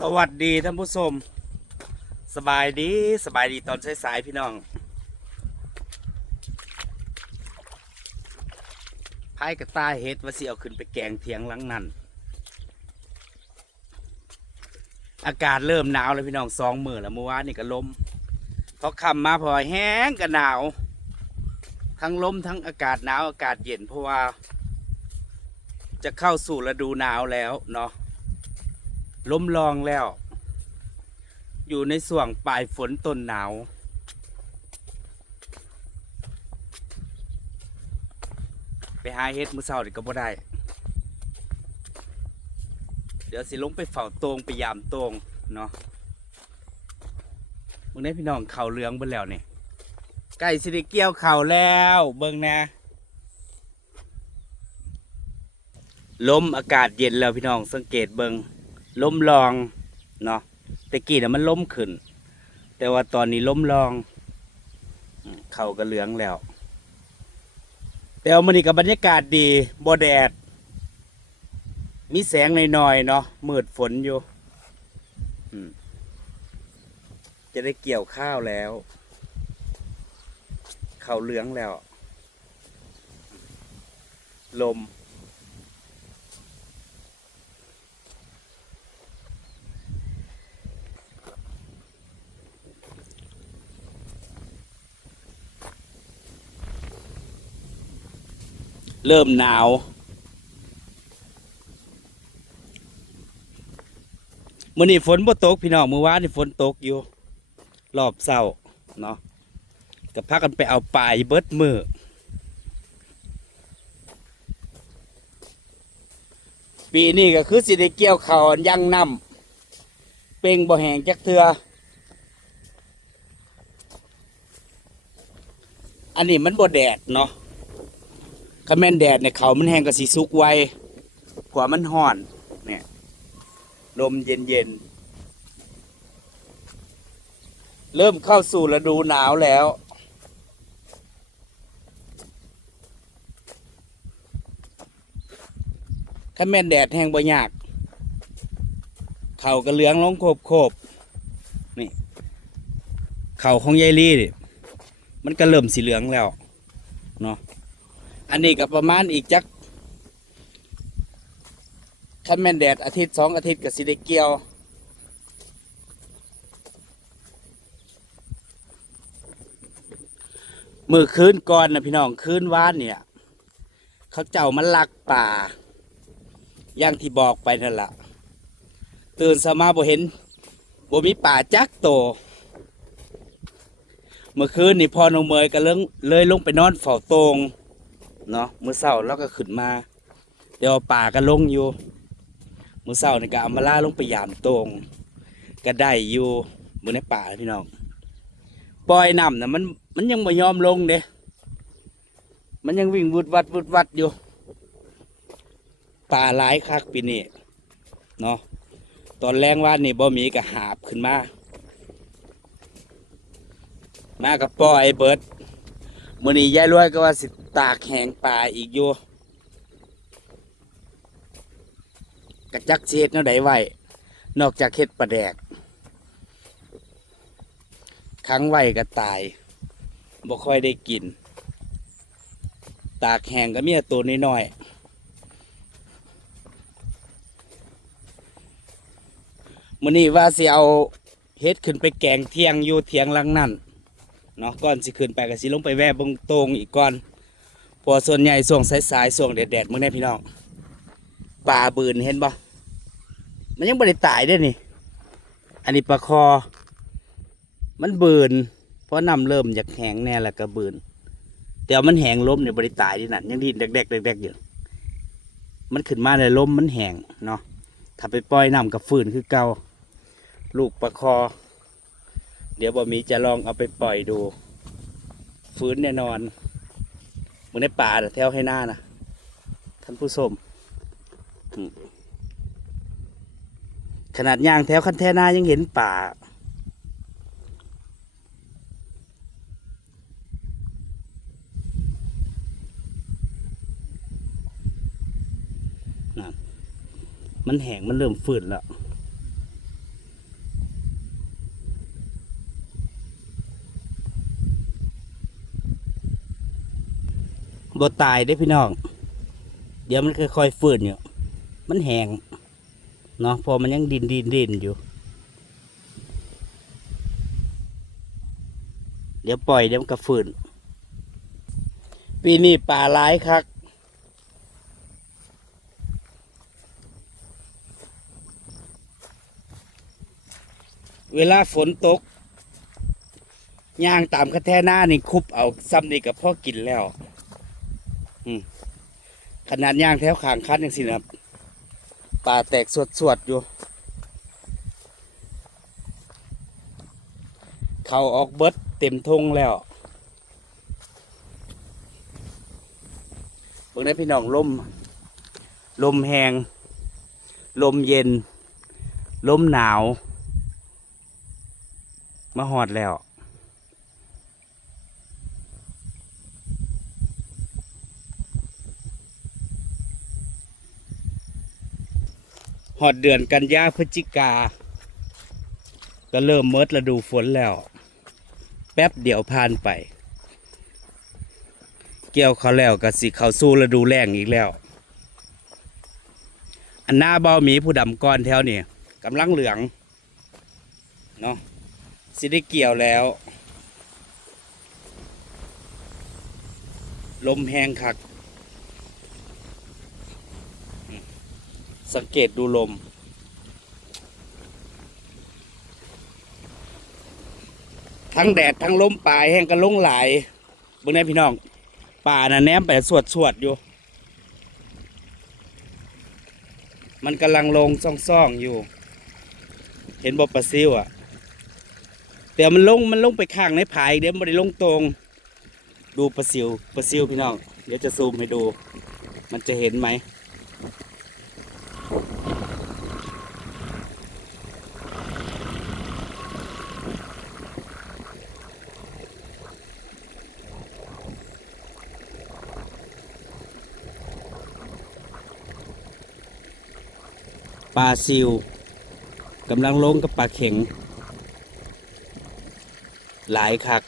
สวัสดีท่านผู้ชมสบายดีสบายดีตอนสายๆพี่น้องพายกระต่ายเฮ็ดว่าสิเอาขึ้นไปแกงเถียงหลังนั่นอากาศเริ่มหนาวแล้วพี่น้องสองมือแล้วเมื่อวานนี่ก็ลมพอค่ำมาพอแห้งก็หนาว ทั้งลมทั้งอากาศหนาวอากาศเย็นเพราะว่า จะเข้าสู่ฤดูหนาวแล้วเนาะ ล้มลองแล้ว อยู่ในส่วงปลายฝนต้นหนาว ไปหาเฮ็ดมือเศร้าดีก็บ่ได้ เดี๋ยวสิลงไปเฝ้าโตงไปยามโตงเนาะมึงได้พี่น้องเข่าเลืองเบิ่แล้วนี่ใกล้สิได้เกี่ยวเข่าแล้วเบิ่งนะลมอากาศเย็นแล้วพี่น้องสังเกตเบิ่ง ล้มลองเนาะแต่กี้น่ะมันล้มขึ้น แต่ว่าตอนนี้ล้มลอง เข่าก็เหลืองแล้ว แต่ว่ามันนี่กับบรรยากาศดีบ่แดด มีแสงหน่อยๆเนาะมืดฝนอยู่จะได้เกี่ยวข้าวแล้ว เข่าเหลืองแล้ว ลม เริ่มหนาว มื่อนี้ฝนบ่ตกพี่น้องเมื่อวานนี่ฝนตกอยู่ รอบเศร้าเนาะก็พากันไปเอาปลายเบิดมือปีนี้ก็คือสิได้เกี่ยวข้าวยังนำเป่งบ่แห้งจักเทืออันนี้มันบ่แดดเนาะ คาแมนแดดเนี่ยเขามันแห้งกับสีสุกไวกว่ามันห่อนเนี่ยลมเย็นเย็นๆเริ่มเข้าสู่ฤดูหนาวแล้วคาแมนแดดแห้งบ่ยาก เข่าก็เหลืองลงโคบโคบๆนี่ เข่าของยายลี่นี่มันก็เริ่มสีเหลืองแล้ว เนาะ อันนี้ก็ประมาณอีกจักคันแม่นแดดอาทิตย์สองอาทิตย์กับสิได้เกี่ยว มือคืนก่อนนะพี่น้องคืนวานเนี่ย เขาเจ้ามันลักป่า อย่างที่บอกไปนั่นแหละตื่นสมาบ่เห็นบ่มีป่าจักโต เมื่อคืนนี่พอน้องเมยก็เลิงเลยลงไปนอนเฝ้าโตง เนาะมื้อเช้าเราก็ขึ้นมา เดี๋ยวป่าก็ลงอยู่มื้อเช้านี่ก็เอามาล่าลงไปยามตรงก็ได้อยู่มื้อในป่าพี่น้องปล่อยน้ำนะมันมันยังไม่ยอมลงเด้มันยังวิ่งวุดวัดวุดวัดอยู่ป่าหลายคักปีนี้เนาะตอนแรงว่านี่บ่มีก็หาบขึ้นมา มากับปล่อยเบิดมื่อนี้ยายรวยก็ว่าสิ ตากแหงป่าอีกอยู่กระจักเศษแนวใดไว้ นอกจากเฮ็ดปลาแดกค้างไว้ก็ตายบ่ค่อยได้กิน ตากแหงก็มีตัวน้อยๆมื่อนี้ว่าสิเอาเฮ็ดขึ้นไปแกงเที่ยงอยู่เทียงลังนั่นเนาะก่อนสิขึ้นไปก็สิลงไปแวะบงตรงอีกก่อน พอส่วนใหญ่ส่วงสายๆส่วงแดดๆมึงได้พี่น้องป่าบืนเห็นบ่มันยังไม่ได้ตายด้วยนี่ อันนี้ปลาคอ มันบืนเพราะน้ำเริ่มจากแห้งแน่แล้วก็บืนแต่มันแห้งล้มเนี่ยบริตายที่นั่นยังดินแดกๆแดกๆอยู่มันขึ้นมาเลยล้มมันแห้งเนาะถ้าไปปล่อยน้ำกับฟืนคือเก่าลูกปลาคอ เดี๋ยวบอมีจะลองเอาไปปล่อยดู ฟื้นแน่นอน มึงในป่าแถวให้หน้านะท่านผู้ชมขนาดย่างแถวคันแท่หน้ายังเห็นป่านั่นมันแห้งมันเริ่มฝืนแล้ว บ่ตายได้พี่น้อง เดี๋ยวมันค่อยๆฟื้นอยู่ มันแห้งเนาะพอมันยังดินดินดินอยู่ เดี๋ยวปล่อยเดี๋ยวมันก็ฟื้นปีนี้ป่าร้ายคักเวลาฝนตกย่างตามกระแทหน้านี่คุบเอาซ้ำนี่กับพ่อกินแล้ว ขนาดย่างแถวขางคันอย่างสินะครับป่าแตกสวดสวดอยู่ เขาออกเบิดเต็มทงแล้วเบิ่งได้พี่น้องลม ลมแหงลมเย็น ลมหนาว มาหอดแล้ว อดเดือนกันยาพฤศจิกา ก็เริ่มเมิดฤดูฝนแล้ว แป๊บเดียวผ่านไป เกี่ยวเขาแล้วก็สิเขาสู่ฤดูแล้งอีกแล้ว อันหน้าเบาหมีผู้ดำก้อนแถวนี่กำลังเหลืองเนาะสิได้เกี่ยวแล้ว ลมแห้งคัก สังเกตดูลม ทั้งแดดทั้งลมป่ายแห้งกันลงหลายเบิ่งได้พี่น้อง ป่าน่ะแนมไปสวดสวดอยู่ มันกำลังลงซ่องๆอยู่ เห็นบอปลาซิวอะแต่มันลงมันลงไปข้างในผายเดี๋ยวมันได้ลงตรง ดูปลาซิวปลาซิวพี่น้อง เดี๋ยวจะซูมให้ดู มันจะเห็นไหม ปลาซิวกำลังลงกับปลาเข็ง หลายคัก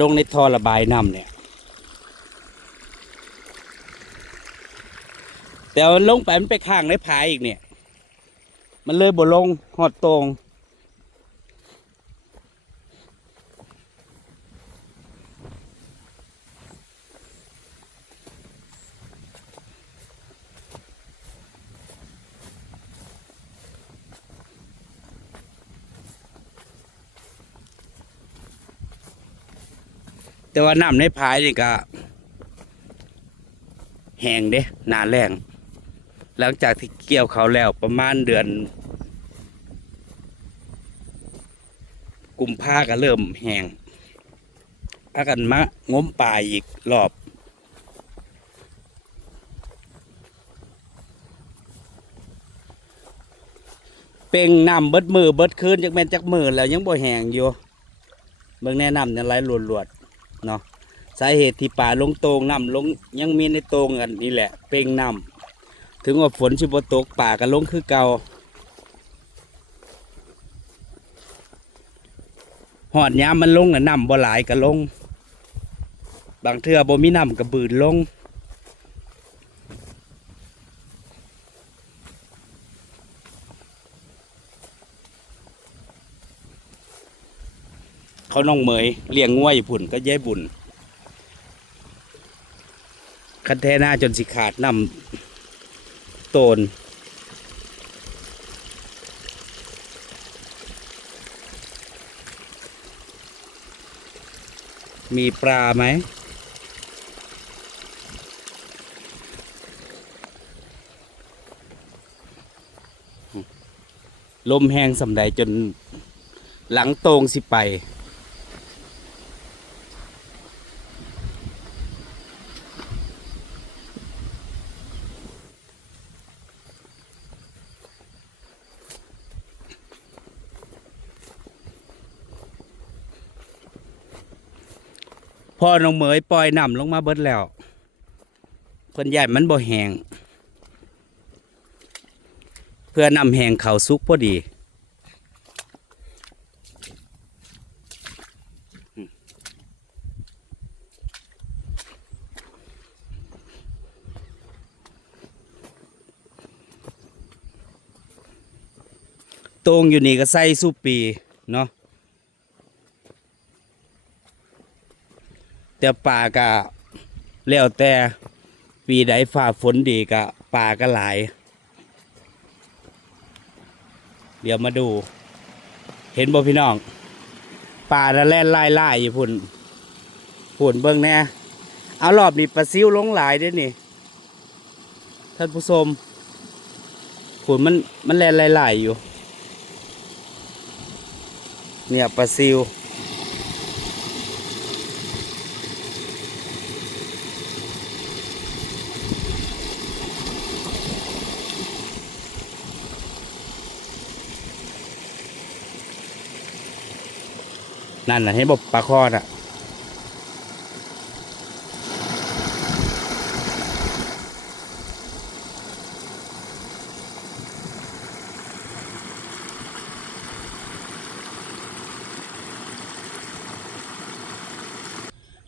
ลงในท่อระบายน้ำเนี่ย แต่มันลงไปมันไปข้างในผายอีกเนี่ย มันเลยบ่ลงหอดตรง แต่ว่าน้ำในพายนี่ก็แห้งเด้หนาแรงหลังจากที่เกี่ยวเขาแล้วประมาณเดือนกุมภาก็เริ่มแห้งพากันมางมป่าอีกรอบ เป่งน้ำเบิดมือเบิดคืนจักแม่นจักมือแล้วยังบ่แห้งอยู่เบิ่งแนะนำเนี่ยไหลหลวดๆ เนาะสาเหตุที่ป่าลงโตงน้ำลงยังมีในโตงกันนี่แหละ เป่งน้ำถึงว่าฝนชิบตกป่าก็ลงคือเก่าหอดยามมันลงน่ะน้ำบ่หลายก็ลง บางเทื่อบ่มีน้ำก็บืนลง เขาน้องเมยเลี้ยงงัวอยู่พุ่นก็ย้ายบุญคันแทหน้าจนสิขาดนำโตนมีปลาไหม ลมแห้งสำใดจนหลังโตงสิไป พอน้องเหมยปล่อยน้ำลงมาเบิดแล้วคนใหญ่มันบ่แหงเพื่อนำแหงเขาซุกพอดีตรงอยู่นี่ก็ใส่สุปีเนาะ แต่ป่าก็แล้วแต่ปีใดฝ่าฝนดีก็ป่าก็หลาย เดี๋ยวมาดู เห็นบ่พี่น้องป่าละแล่นไล่ไล่อยู่พุ่นพุ่นเบิ่งแน่เอารอบนี้ปลาซิวลงหลายด้อนี่ ท่านผู้ชมพุ่นมันมันแล่นไล่ไล่อยู่ เนี่ยปลาซิว นั่นน่ะให้บอกปลาคอดอะ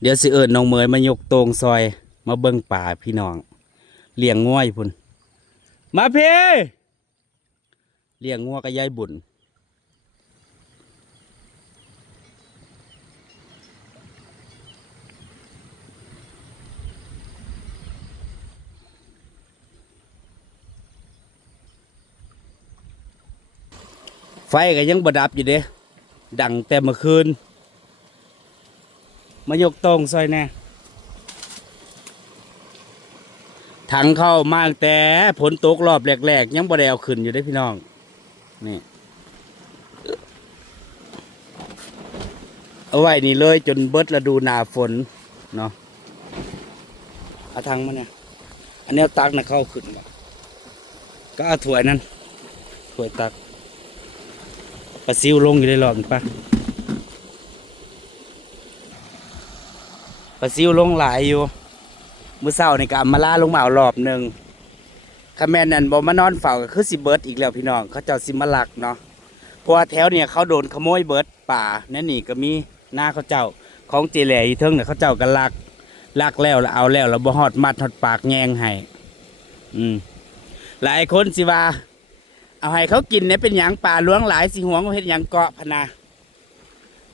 เดี๋ยวสิเอิญน้องเมยมายกโตงซอย มาเบิ่งป่าพี่น้องเลี้ยงง่อยพุ่นมาเพ่เลี้ยงงัวกับยายบุญ ก็ยังบดับอยู่เด้ดังแต่เมื่อคืน มายกตรงซอยแน่ถังเข้ามาตั้งแต่ฝนตกรอบแรกๆ ยังบ่ได้เอาขึ้นอยู่ได้พี่น้อง นี่ เอาไว้นี่เลยจนเบิดฤดูหนาฝน เนาะเอาถังมาเนี่ย อันนี้เอาตักนะเข้าขึ้นก็เอาถ้วยนั้นถ้วยตัก ปลาซิวลงอยู่ได้รอบนึงปะปลาซิวลงหลายอยู่มื้อเช้านี่ก็เอามาล่าลงมาเอารอบหนึ่งคาแมนนั่นบ่มานอนเฝ้าก็คือสิเบิดอีกแล้วพี่น้อง เขาเจ้าสิมาลักเนาะเพราะว่าแถวเนี่ยเขาโดนขโมยเบิดป่านั่นนี่ก็มีหน้าเขาเจ้าของเจแหล่อีเทิงเนี่ยเขาเจ้าก็ลักลักแล้วแล้วเอาแล้วแล้วบ่ฮอดมัดฮอดปากแยงให้อืมหลายคนสิว่า เอาให้เขากินเนี่ยเป็นหยังป่าล้วงหลายสิหวงเฮ็ดหยังเกาะพนา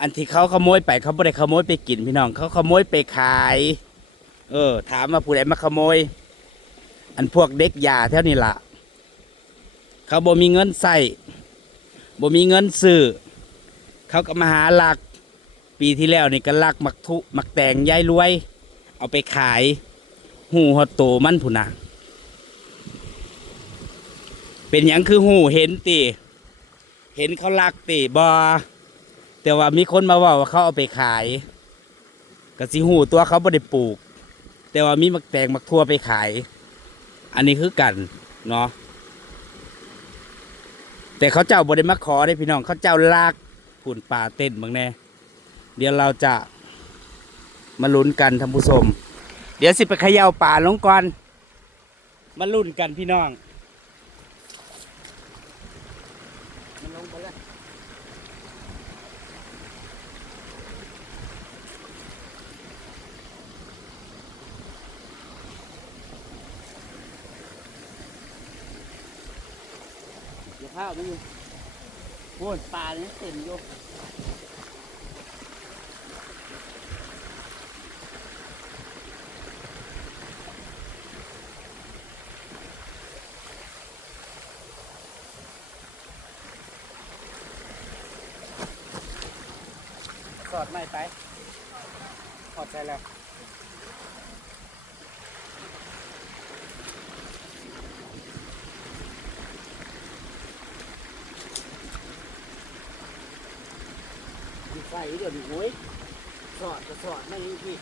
อันที่เขาขโมยไปเขาไม่ได้ขโมยไปกินพี่น้อง เขาขโมยไปขาย เออ ถามว่าผู้ใดมาขโมย อันพวกเด็กยาแถวนี้ละเขาบ่มีเงินใส่บ่มีเงินซื้อเขาก็มาหาหลัก ปีที่แล้วนี่ก็ลักมักทุมักแตงยายรวย เอาไปขาย หูฮอโตมันผู้น่ะ เป็นหยังคือหูเห็นติเห็นเขาลักติบอแต่ว่ามีคนมาว่าว่าเขาเอาไปขายกระสิหูตัวเขาไม่ได้ปลูก แต่ว่ามีมักแตงมักทั่วไปขาย อันนี้คือกันเนาะแต่เขาเจ้าบริมาขอได้พี่น้องเขาเจ้าลากผุ่นป่าเต้นบางแน่เดี๋ยวเราจะมาลุ้นกันท่านผู้ชม เดี๋ยวสิไปเขย่าป่าลงก่อนมาลุ้นกันพี่น้อง มันลงไปแล้วเดี๋ยวข้าวไม่อยู่โอ้ยปลาเนี่ยเต็มอยู่สอดไม่ไปสอดใช่แล้ว เดี๋ยวนี้โอ้ยสอดจะสอดไม่ยิ่งพี่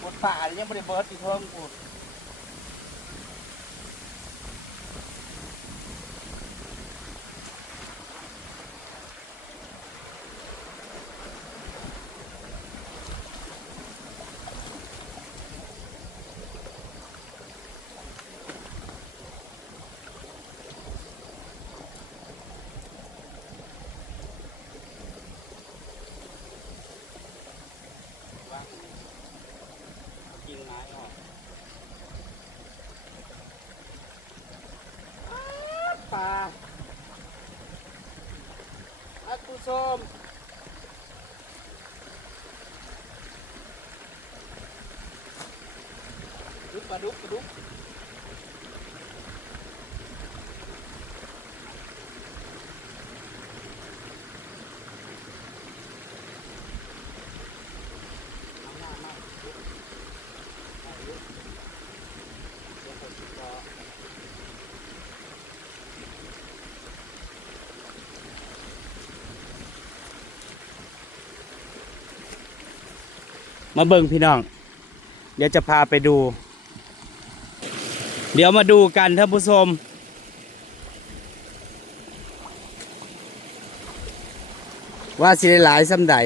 หมดป่านี่ยังไม่ได้เบิร์ดอีกเพิ่มกู ท่านผู้ชมดุกปลาดุกปลาดุกเอาหน้ามาดุกเอาดุกเดี๋ยวผมจะ มาเบิ่งพี่น้อง เดี๋ยวจะพาไปดู เดี๋ยวมาดูกันท่านผู้ชมว่าสิได้หลายสำใด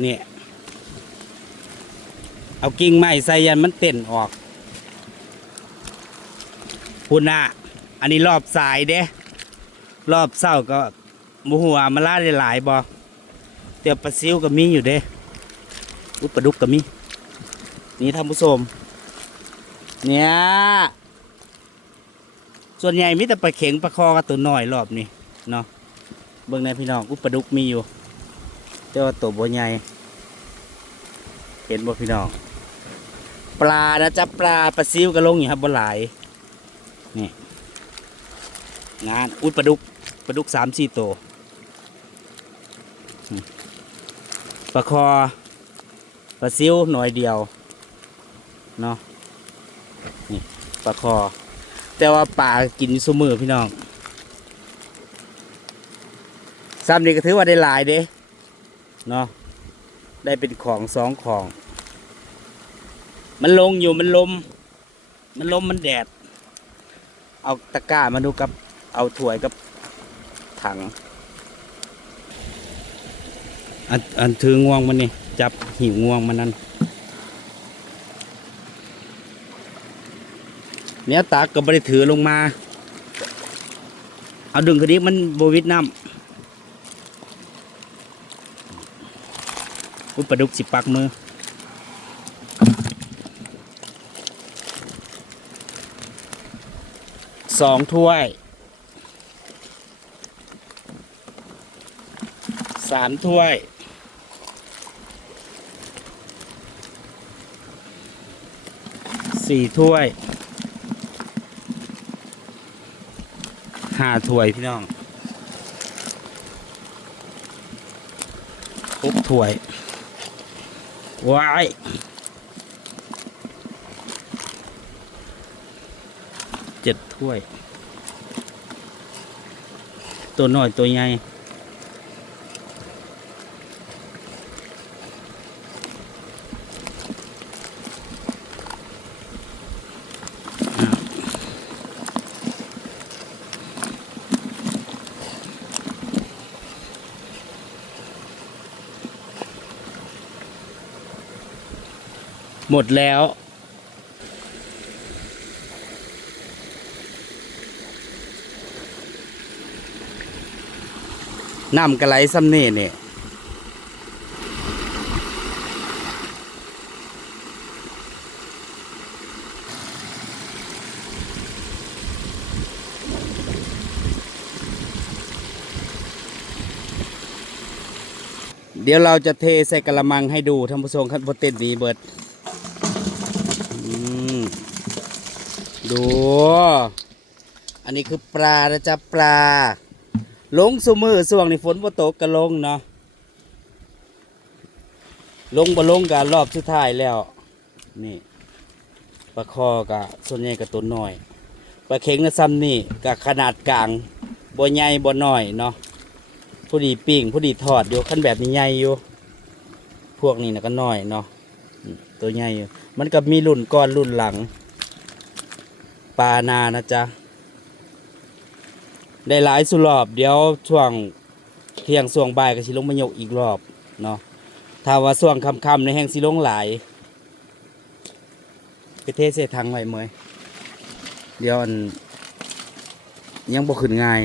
เนี่ยเอากิ่งไม้ใส่ยันมันเต้นออกพุ่นน่ะอันนี้รอบสายเด้ รอบเศร้าก็มูหัวมาล่าได้หลายบ่เตียวปลาซิวก็มีอยู่เด้ อุปดุกก็มีนี่ท่านผู้ชมเนี่ยส่วนใหญ่มีแต่ปลาเข็งปลาคอกับตัวน้อยรอบนี้เนาะเบิ่งในพี่น้องอุปดุกมีอยู่แต่ว่าตัวบ่ใหญ่เห็นบ่พี่น้องปลานะจ๊ะปลาปลาซิวก็ลงอยู่ครับบ่หลายนี่งานอุยปลาดุกปลาดุกสามสี่ตัวปลาคอ ปลาซิวหน่อยเดียวเนาะนี่ปลาคอ แต่ว่าปลากินอยู่ซุมือพี่น้องซ้ำนี่ก็ถือว่าได้หลายเด้เนาะได้เป็นของสองของ มันลงอยู่มันลม มันลมมันแดด เอาตะกร้ามาดูกับเอาถ้วยกับถัง อันอันถือง่วงมันนี่ จับหิวงวงมันนั่นเนี้ยตากก็ไม่ได้ถือลงมา เอาดึงคดีมันโบวิดน้ำอุ้ยปลาดุกสิปักมือสองถ้วยสามถ้วย สี่ถ้วยห้าถ้วยพี่น้องหกถ้วยว้ายเจ็ดถ้วย ตัวน้อยตัวใหญ่ มดแล้ว น้ำกระไหลซ้ำนี่เนี่ยเดี๋ยวเราจะเทใส่กระมังให้ดูท่านผู้ชมครับบนเต้นนี้เบิดอืม ดู อันนี้คือปลานะจ๊ะปลา ลงสมือส่วงในฝนบ่ตกก็ลงเนาะ ลงบ่ลงกันรอบสุดท้ายแล้ว นี่ปลาคอกะส่วนใหญ่ก็ตัวน้อย ปลาเข็งนะซ้ำนี่กะขนาดกลางบ่ใหญ่บ่น้อยเนาะผู้ดีปิ้งผู้ดีทอดอยู่ขั้นแบบนี้ใหญ่อยู่ พวกนี้นะก็น้อยเนาะตัวใหญ่อยู่มันก็มีรุ่นก้อนรุ่นหลัง ปลานานะจ๊ะ ได้หลายสุรอบ เดี๋ยวช่วงเที่ยงช่วงบ่ายก็สิลงมายกอีกรอบเนาะถ้าว่าช่วงค่ำๆในแห่งสิลงหลายไปเทเสทางไว้เมยเดี๋ยวอันยังบ่ขึ้นง่าย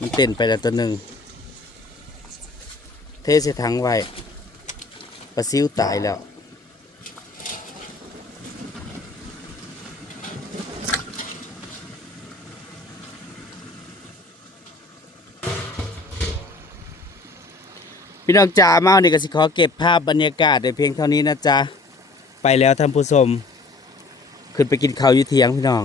มันเต้นไปแล้วตัวหนึ่งเทเสถังไว้ ปลาซิวตายแล้วพี่น้องจ๋ามาเนี่ก็สิขอเก็บภาพบรรยากาศในเพียงเท่านี้นะจ๊ะ ไปแล้วท่านผู้ชม ขึ้นไปกินข้าวยุเทียงพี่น้อง